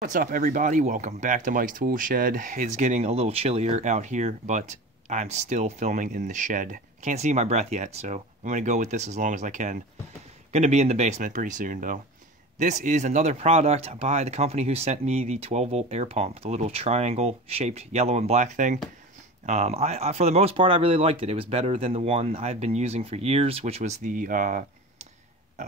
What's up, everybody? Welcome back to Mike's Tool Shed. It's getting a little chillier out here, but I'm still filming in the shed. Can't see my breath yet, so I'm going to go with this as long as I can. Going to be in the basement pretty soon, though. This is another product by the company who sent me the 12-volt air pump, the little triangle-shaped yellow and black thing. For the most part, I really liked it. It was better than the one I've been using for years, which was the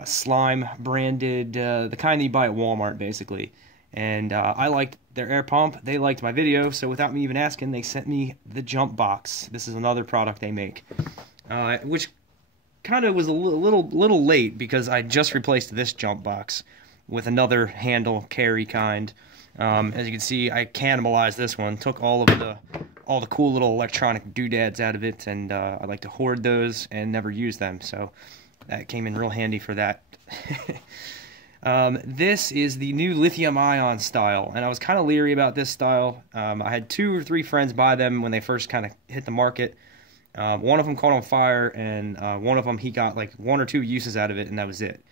slime-branded, the kind that you buy at Walmart, basically. And I liked their air pump. They liked my video, so without me even asking, they sent me the jump box. This is another product they make, which kind of was a little late because I just replaced this jump box with another handle carry kind. As you can see, I cannibalized this one. Took all the cool little electronic doodads out of it, and I like to hoard those and never use them. So that came in real handy for that. This is the new lithium-ion style, and I was kind of leery about this style. I had 2 or 3 friends buy them when they first kind of hit the market. One of them caught on fire, and one of them, he got like 1 or 2 uses out of it, and that was it.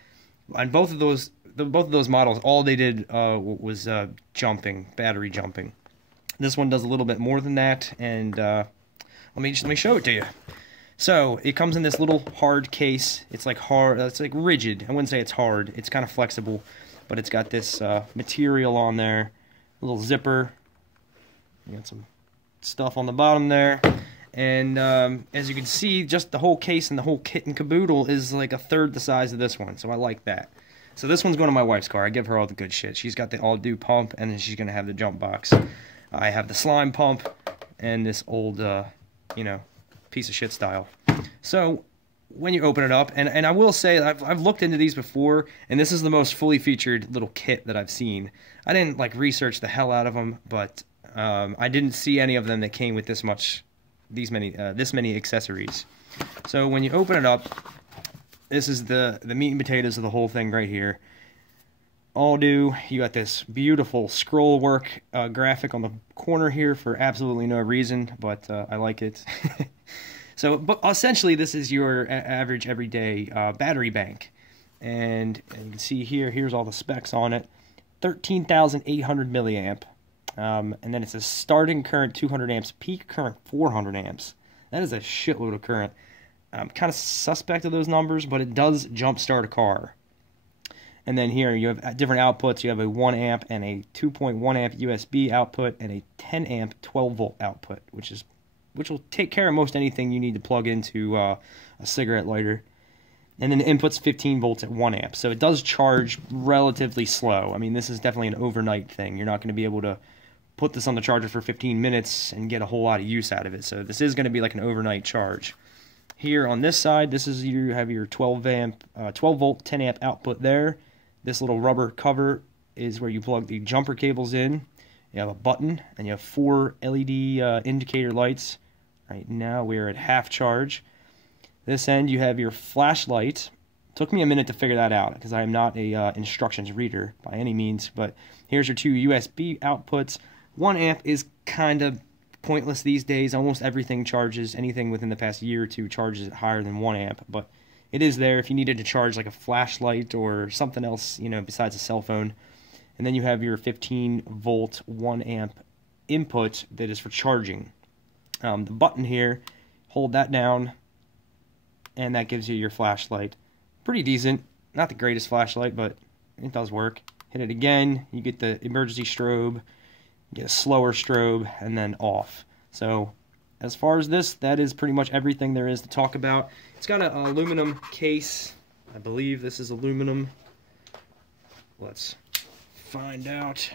And both of those models, all they did was jumping, battery jumping. This one does a little bit more than that, and let me show it to you. So, it comes in this little hard case. It's like hard, it's like rigid. I wouldn't say it's hard. It's kind of flexible, but it's got this material on there, a little zipper. You got some stuff on the bottom there. And as you can see, just the whole case and the whole kit and caboodle is like a third the size of this one, so I like that. So this one's going to my wife's car. I give her all the good shit. She's got the Audew pump, and then she's going to have the jump box. I have the slime pump and this old, you know, piece of shit style. So when you open it up, and I will say I've looked into these before, and this is the most fully featured little kit that I've seen. I didn't like research the hell out of them, but I didn't see any of them that came with this many accessories. So when you open it up, this is the meat and potatoes of the whole thing right here. Audew, you got this beautiful scroll work graphic on the corner here for absolutely no reason, but I like it. So, but essentially, this is your average everyday battery bank, and you can see here's all the specs on it: 13,800 milliamp, and then it says starting current 200 amps, peak current 400 amps. That is a shitload of current. I'm kind of suspect of those numbers, but it does jump start a car. And then here you have different outputs. You have a 1 amp and a 2.1 amp USB output and a 10 amp 12 volt output, which will take care of most anything you need to plug into a cigarette lighter. And then the input's 15 volts at 1 amp. So it does charge relatively slow. I mean, this is definitely an overnight thing. You're not going to be able to put this on the charger for 15 minutes and get a whole lot of use out of it. So this is going to be like an overnight charge. Here on this side, you have your 12 volt, 10 amp output there. This little rubber cover is where you plug the jumper cables in. You have a button, and you have 4 LED indicator lights. Right now we're at half charge. This end you have your flashlight. Took me a minute to figure that out because I am not a instructions reader by any means, but here's your 2 USB outputs. 1 amp is kind of pointless these days. Almost everything charges, anything within the past year or two charges it higher than 1 amp, but it is there if you needed to charge like a flashlight or something else, you know, besides a cell phone. And then you have your 15 volt 1 amp input that is for charging. The button here, hold that down, and that gives you your flashlight. Pretty decent. Not the greatest flashlight, but it does work. Hit it again, you get the emergency strobe, you get a slower strobe, and then off. So as far as this, that is pretty much everything there is to talk about. It's got an aluminum case. I believe this is aluminum. Let's find out.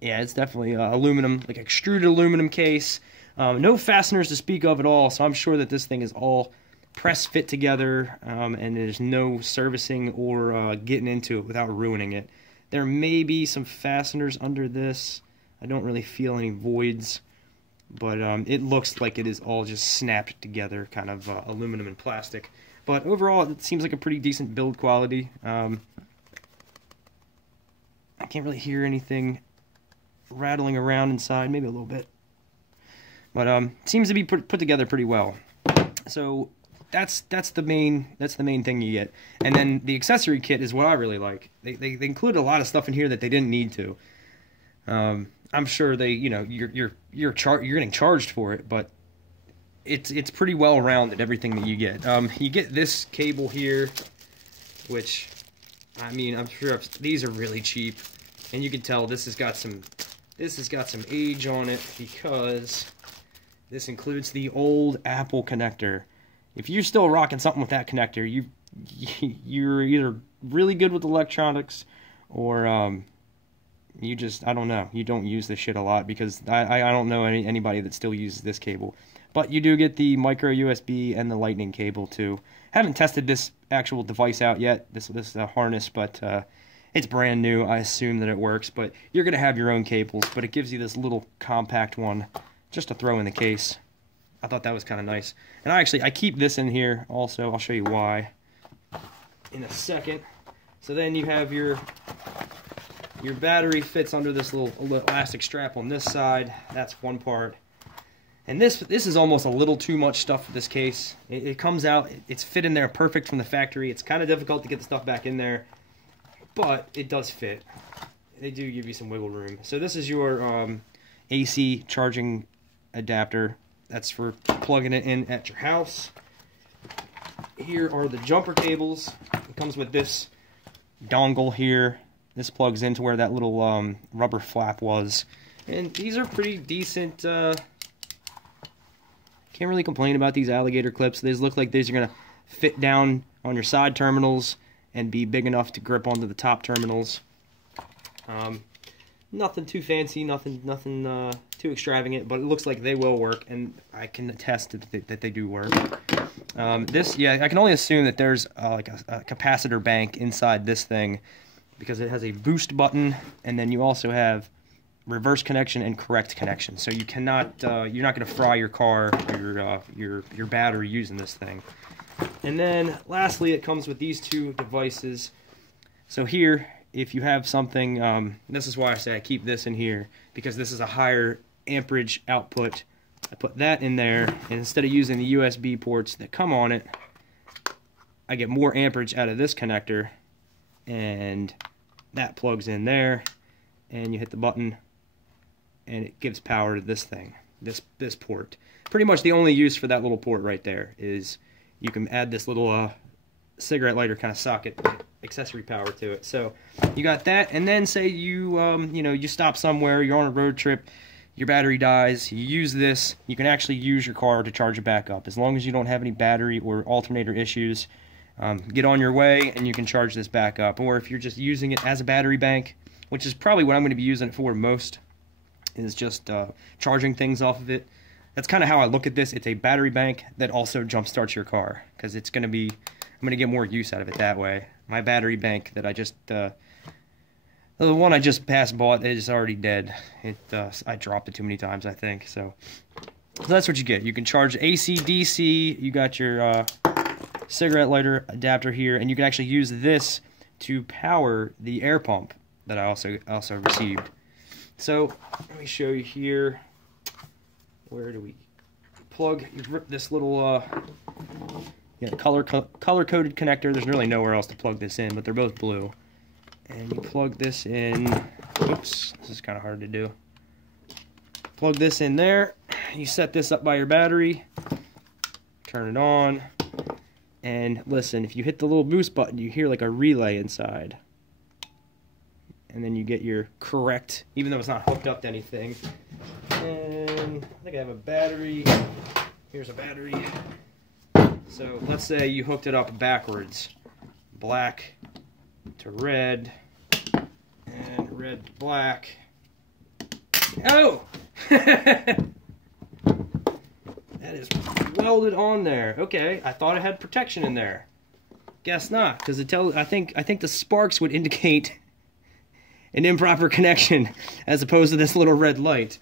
Yeah, it's definitely aluminum, like extruded aluminum case. No fasteners to speak of at all, so I'm sure that this thing is all press fit together, and there's no servicing or getting into it without ruining it. There may be some fasteners under this. I don't really feel any voids, but it looks like it is all just snapped together, kind of aluminum and plastic. But overall, it seems like a pretty decent build quality. I can't really hear anything rattling around inside, maybe a little bit. But it seems to be put together pretty well. So that's the main thing you get. And then the accessory kit is what I really like. They include a lot of stuff in here that they didn't need to. I'm sure they, you know, you're getting charged for it, but it's pretty well rounded, everything that you get. You get this cable here, which, I mean, I'm sure these are really cheap, and you can tell this has got some age on it, because this includes the old Apple connector. If you're still rocking something with that connector, you're either really good with electronics, or you just, I don't know, you don't use this shit a lot, because I don't know anybody that still uses this cable. But you do get the micro USB and the lightning cable too. Haven't tested this actual device out yet, this harness, but it's brand new. I assume that it works, but you're gonna have your own cables, but it gives you this little compact one just to throw in the case. I thought that was kind of nice. And I keep this in here also. I'll show you why in a second. So then you have your battery fits under this little elastic strap on this side. That's one part. And this is almost a little too much stuff for this case. It comes out, it's fit in there perfect from the factory. It's kind of difficult to get the stuff back in there, but it does fit. They do give you some wiggle room. So this is your AC charging adapter. That's for plugging it in at your house. Here are the jumper cables. It comes with this dongle here. This plugs into where that little rubber flap was. And these are pretty decent. Can't really complain about these alligator clips. These look like these are going to fit down on your side terminals and be big enough to grip onto the top terminals. Nothing too fancy, nothing too extravagant, but it looks like they will work, and I can attest that they do work. Yeah, I can only assume that there's like a capacitor bank inside this thing, because it has a boost button, and then you also have reverse connection and correct connection. So you cannot, you're not going to fry your car or your battery using this thing. And then lastly, it comes with these two devices. So here, if you have something, this is why I say I keep this in here, because this is a higher amperage output. I put that in there, and instead of using the USB ports that come on it, I get more amperage out of this connector, and that plugs in there, and you hit the button, and it gives power to this thing, this port. Pretty much the only use for that little port right there is you can add this little cigarette lighter kind of socket accessory power to it. So you got that, and then say you you stop somewhere, you're on a road trip, your battery dies, you use this, you can actually use your car to charge it back up. As long as you don't have any battery or alternator issues, get on your way and you can charge this back up. Or if you're just using it as a battery bank, which is probably what I'm going to be using it for most, is just charging things off of it. That's kind of how I look at this. It's a battery bank that also jump starts your car, because it's going to be, I'm going to get more use out of it that way. My battery bank that I just, the one I just bought is already dead. I dropped it too many times, I think. So that's what you get. You can charge AC, DC. You got your cigarette lighter adapter here, and you can actually use this to power the air pump that I also received. So let me show you here. Where do we plug? You rip this little color-coded connector. There's really nowhere else to plug this in, but they're both blue. And you plug this in. Oops, this is kind of hard to do. Plug this in there. You set this up by your battery. Turn it on. And listen, if you hit the little boost button, you hear like a relay inside. And then you get your correct, even though it's not hooked up to anything. And I think I have a battery. Here's a battery. So let's say you hooked it up backwards. Black to red. And red to black. Oh! That is welded on there. Okay, I thought it had protection in there. Guess not, because it tells. I think the sparks would indicate an improper connection as opposed to this little red light.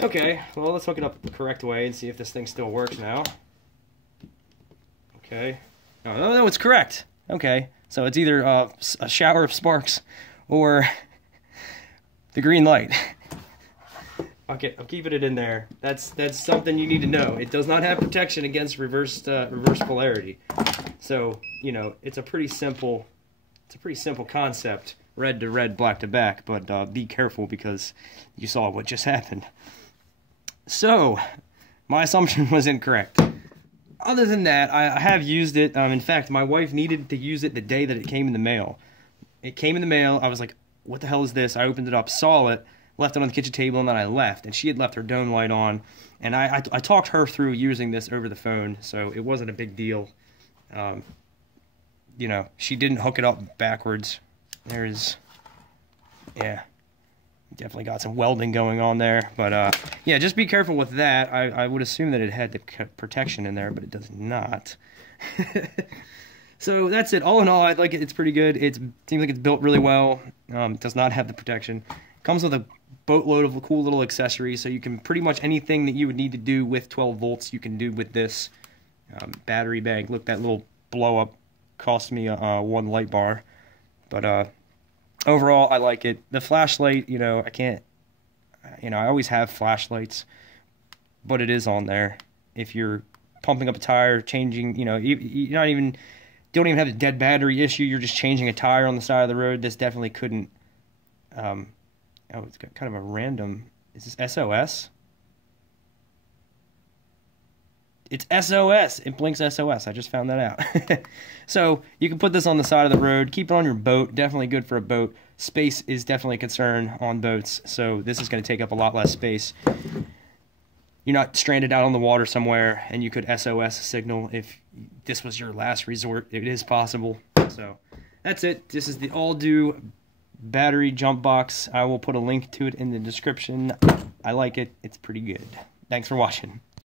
Okay, well, let's hook it up the correct way and see if this thing still works now. Okay. Oh, no, it's correct. Okay, so it's either a shower of sparks or the green light. Okay, I'm keeping it in there. That's something you need to know. It does not have protection against reverse polarity. So, you know, it's a pretty simple concept. Red to red, black to black, but be careful because you saw what just happened. So, my assumption was incorrect. Other than that, I have used it. In fact, my wife needed to use it the day that it came in the mail. It came in the mail. I was like, what the hell is this? I opened it up, saw it, left it on the kitchen table, and then I left. And she had left her dome light on. And I talked her through using this over the phone, so it wasn't a big deal. You know, she didn't hook it up backwards. There's, yeah, definitely got some welding going on there. But, yeah, just be careful with that. I would assume that it had the protection in there, but it does not. So that's it. All in all, I like it. It's pretty good. It seems like it's built really well. Does not have the protection. Comes with a boatload of cool little accessories, so you can pretty much anything that you would need to do with 12 volts, you can do with this battery bank. Look, that little blow-up cost me one light bar. But overall, I like it. The flashlight, you know, I can't, you know, I always have flashlights, but it is on there. If you're pumping up a tire, changing, you know, you're not even, don't even have a dead battery issue, you're just changing a tire on the side of the road, this definitely couldn't, oh, it's got kind of a random, is this SOS? It's SOS. It blinks SOS. I just found that out. So you can put this on the side of the road. Keep it on your boat. Definitely good for a boat. Space is definitely a concern on boats, so this is going to take up a lot less space. You're not stranded out on the water somewhere, and you could SOS signal if this was your last resort. It is possible. So that's it. This is the Audew battery jump box. I will put a link to it in the description. I like it. It's pretty good. Thanks for watching.